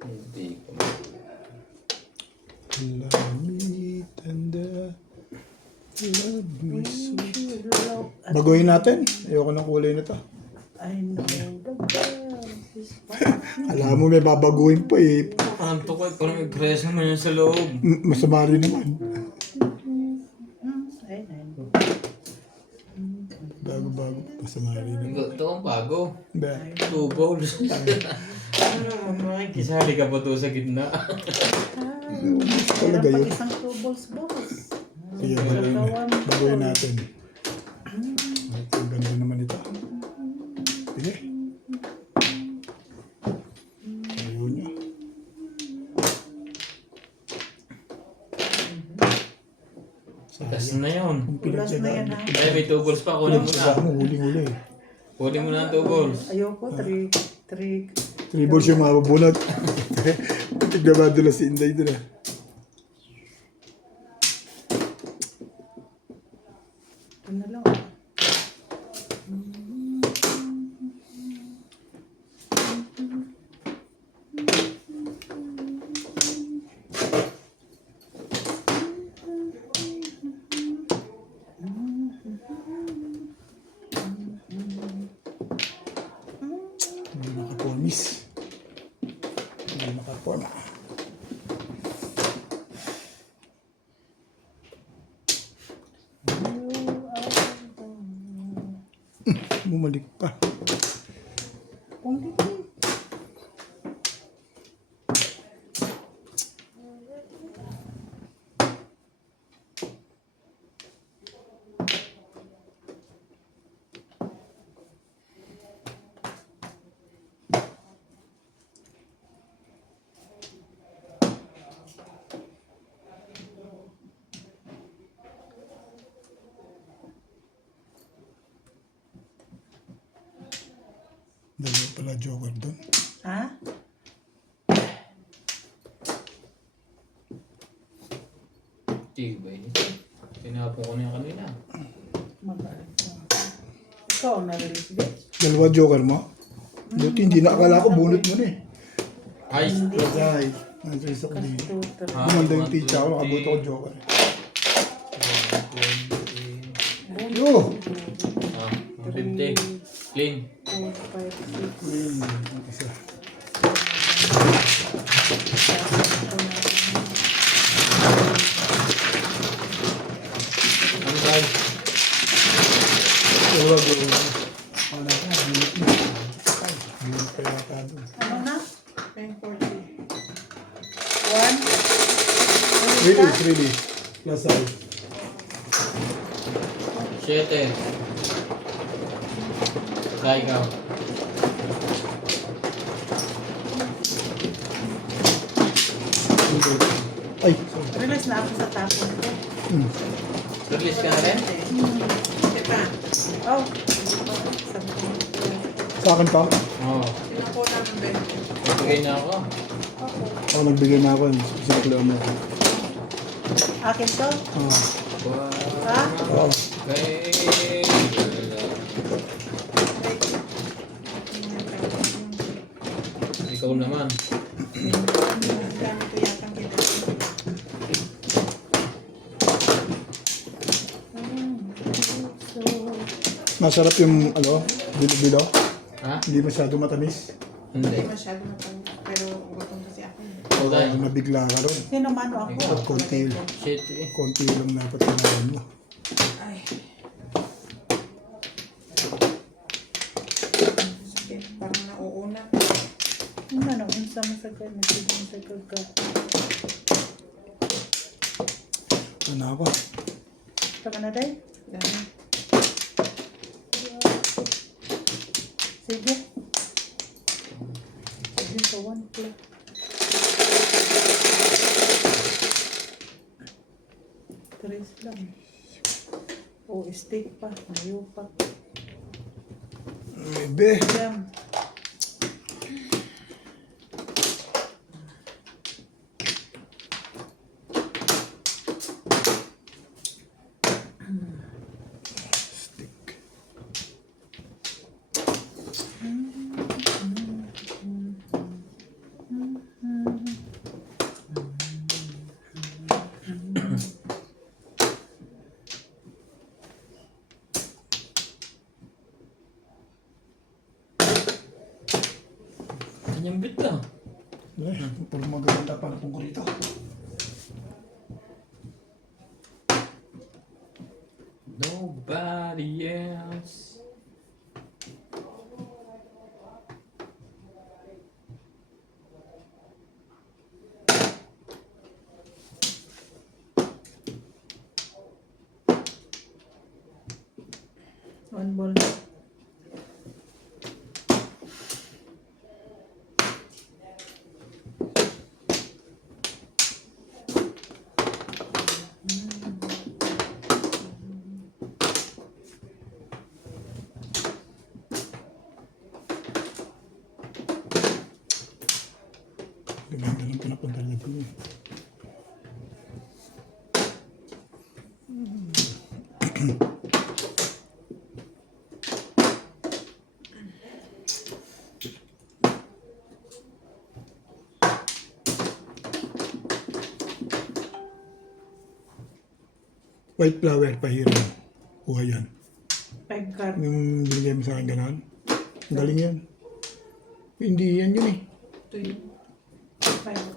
Hindi ko. Love me tender. Love me so. Baguhin natin. Ayoko ng kulay na to. I know the girl is fine. Alam mo may babaguhin pa eh. Parang to ko, parang aggressive naman yan sa loob. Masama rin naman. Ay, ay. Bago. Masama rin naman. Ito ang bago. Ba? 2 balls. Ano naman, kisali ka pa to sa gitna. Talaga Meron yun. pag isang two balls. Sige, baguhin natin. Ang ganda naman ito. Sige. Ayun niya. Gas na yun. Tulas na yan ha. Ay, may 2 balls pa. Kunin mo na. Saka mo, huling-huli. Kunin mo na ang 2 balls. Ayoko, three. 3 balls yung mabubunot. Tignan ba doon si Inday doon ah. Ito na lang. Hindi makapormis. Hindi makaporma. Bumalik pa. Kung dito. Dalawa pala joker doon. Ha? Tibay nito. Pinapon ko na yung kanina. Magaling ka. Ikaw ang na-release, bitch. Dalawa joker mo? Buti hindi na akala ko bunot mo na eh. Ay! Bagay. Nandiyan sa kuli. Tutor. Bumanda yung pizza ako, nakabuto ko joker. Yo! Ah, 50. Clean. 4, 5, 6. Isa. Ano tayo? Wala, One. Release, release. Plus size. 7. Saka ikaw. Ay, sorry. Relax na ako sa tapon ko. Release ka na rin? Diba? Oh. Sabi ko. Sa akin pa? Oo. Kinukuha ng 20. Bigay na ako. Ako nagbigay na ako. Sinakluan mo ako. Akin to? Ha? Oo. Okay. Ikaw naman. Ang dami ko yatang ginagawa. Masarap yung, bilo-bilo. Ha? Hindi masyado matamis. Hindi Hindi. masyado matanda. Pero gutom kasi ako. Oo, Dahil. nabigla ka ron. Sino man ako? At konti, Shit eh. konti lang dapat kinain mo. Ay. Sige, parang nauuna. Ano, unsa masagad na sige masagad ka. Ano ako? Saka na day? Dami. Sige. Sige sa one plate. Tres lang. O, steak pa. Mayo pa. Bebe. Jam. Kanyang bit lang. Ay, puro magaganda pa na tungkol ito. Nobody else. One ball. Ganda lang pinapunta na ito. White flower, pahiro. Kuha yan. 5 card. Yung binigay mo sa akin gano'n. Ang galing yan. Hindi yan yun eh. Ito yun. 5.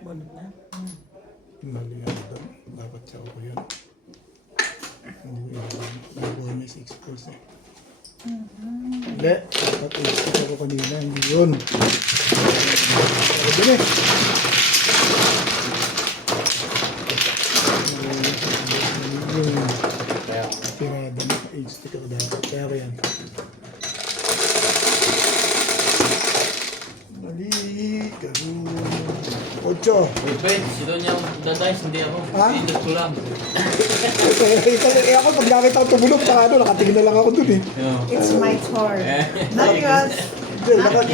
Bunot na. Mali yan doon. Dapat sa ako yun. Hindi ko yun. Nakuha may 6 pulse eh. Hindi. Dapat 8 ako kanina. Hindi yun. Ako din eh. Yung Kaya. tirada na 8 stick ako dapat. Kaya ko yan. Mali. Karoon. 8. Wait, wait. Si Donya ang dadice, hindi ako. Ha? Pindot ko lang. Eh ako pag nakita ko tumulog pa nakatingin na lang ako dun eh. Yeah. It's my turn. Not yours. Hindi,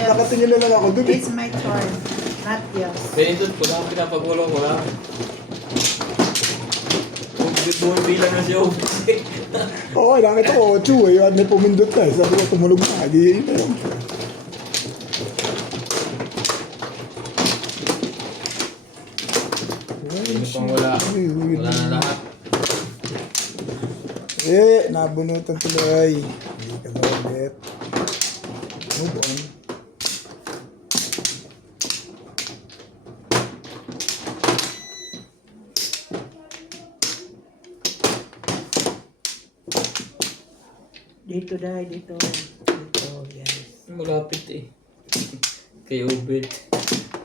nakatingin na lang ako dun eh. It's my turn. Not yours. Pindot ko lang. Pinapagulo ko lang. Bumibilang na siya. Oo, nakita ko 8 eh. May pumindot na eh. Sabi ko tumulog na. Hindi na yun. Sino pang wala? Wala na lahat. Eh, nabunutan tuloy. Hindi ka daw it. Move on. Dito dahil, dito. Dito, yes. Malapit eh. Kay Ubit.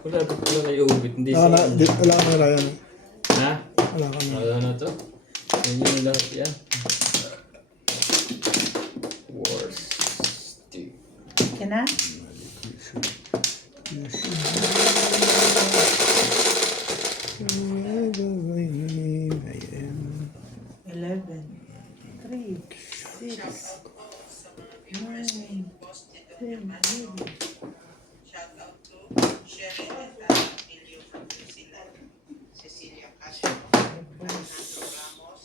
Malapit pala kay Ubit. Hindi Ah, siya. wala ka na Ryan. Ha? Wala ka na. Wala na to. Yan yung lahat yan. Worst. Ka na? Ayan. 11, 3, 6, 9, 10, 11. Shout out to Sherry and Emilio from New Zealand, Cecilia Castro, Alejandro Ramos,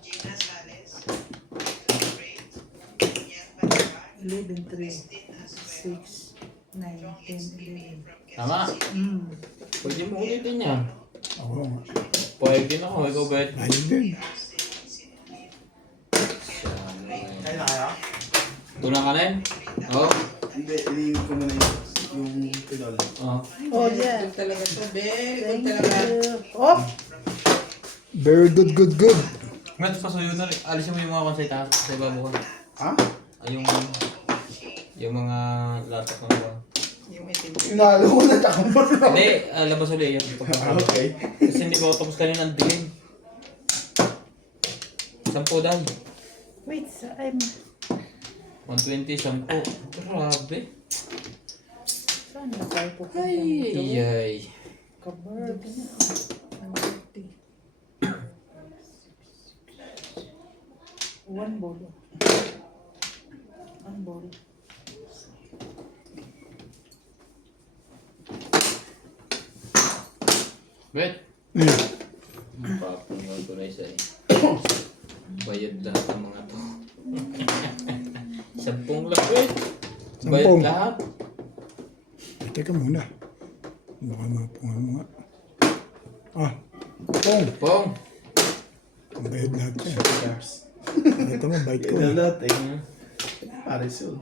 Gina Sales, Michael Ray, Yan Balaban, 11, 3, Christine Asuero, 6, 9, Chong 10, HTV 11. from Quezon Tama. City, Pwede mo ulitin yan. Oo nga. Pwede din ako. Ikaw ba? Ayun din. Kaya na kaya? Tuna ka rin? Oo. Hindi, ilingin ko muna yung pinol. Oo. Oh, yeah. Good talaga to. Very good Thank talaga. you. Oh! Very good, good, good. Met, pasuyo na rin. Alisin mo yung mga konsay taas sa ibabaw ka. Ha? Ay, yung mga latak ng mga. Yung itim. Inalo ko na takbo na. Hindi, labas ulit yan. Okay. Kasi hindi ko tapos kanina ang dilim. 10 dahil. Wait, so I'm... 120, 10. Grabe. Saan na tayo pupunta Ay, nito? ay. Kaburbs. 150. One bowl. One bowl. Bet. Hmm. Papungal ko na isa eh. Bayad lahat ng mga to. 10 lang bet. Bayad 10. lahat. Eh, teka muna. Baka mapungan mo nga. Ah, pong. Pong. Ang bayad lahat yan. Cheers. Ito mo, bite ko. Ito lahat eh. Hmm. Pares yun.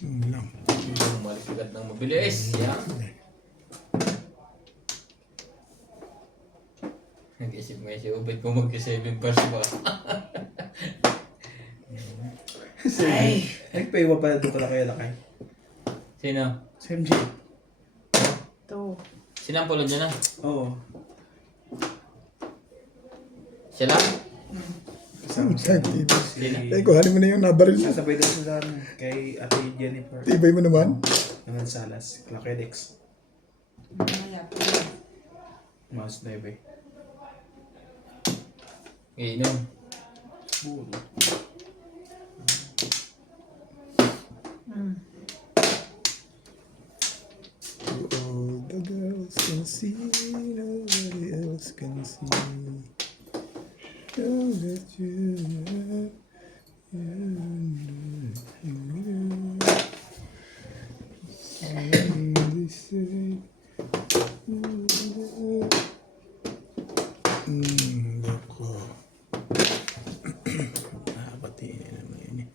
Lang. Bumalik agad ng mabilis. Yan. Nag-isip nga si Ubit kung mag-7 pars ba. Ay! Nagpay mo pala doon pala kaya lakay. Sino? Si MJ. Ito. Sinampulod niya na. Oo. Siya lang? Eh, kuhanin mo na yung nabaril mo. Sasabay daw sa ano, kay Ate Jennifer. Tibay mo naman. Naman Salas. Lakedex. Mamaya po. Mas 9. Iinom. Buro. All the girls can see, nobody else can see. Know that you they say. Loko. Pati naman yun eh.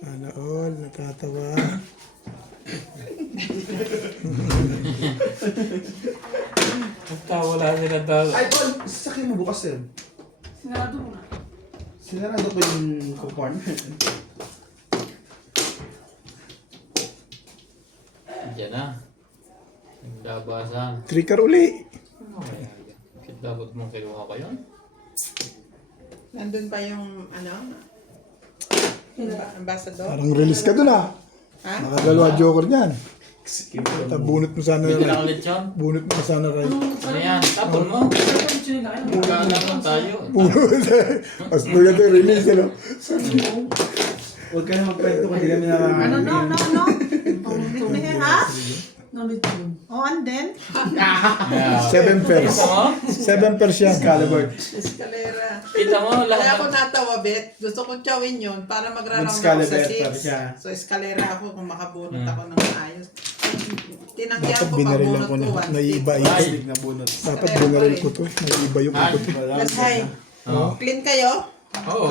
Sana all natatawa. Nagkawala sila daw. Ay, Paul! Sasakyan mo bukas yun. Sinarado mo na. Sinarado ko yung compartment. Diyan na. Naglabasan. Trigger uli. Bakit dapat mong kiluha ka yun? Nandun pa yung, ano? Ambassador? Parang release ka dun ah. Ha? Nakadalawa joker niyan. Bunot mo sana Pwede lang Ray. ulit yun? Bunot mo sana Ray. Ano yan? Tapon mo? Mula lang tayo. Mas maganda release ano. Huwag ka na magkwento kasi kami na... Ano, no? Tumingin, ha? Oh, and then? 7 pairs. Kita mo? 7 pairs yan. Excalibur. Escalera. Kita mo? Kaya Lahat ako ng... natawa, Bet. Gusto kong chawin yun para magra-round ako Mag-Excalibur sa pa siya. 6. So, escalera ako kung makabunot ako ng maayos. Tinanggihan Dapat ko binarilan pag ko bunot na. ko. Naiiba-iba. Big na bunot. Dapat binaril ko to. Naiiba yung ikot. Yes, hi. Oo. Clean kayo? Oo.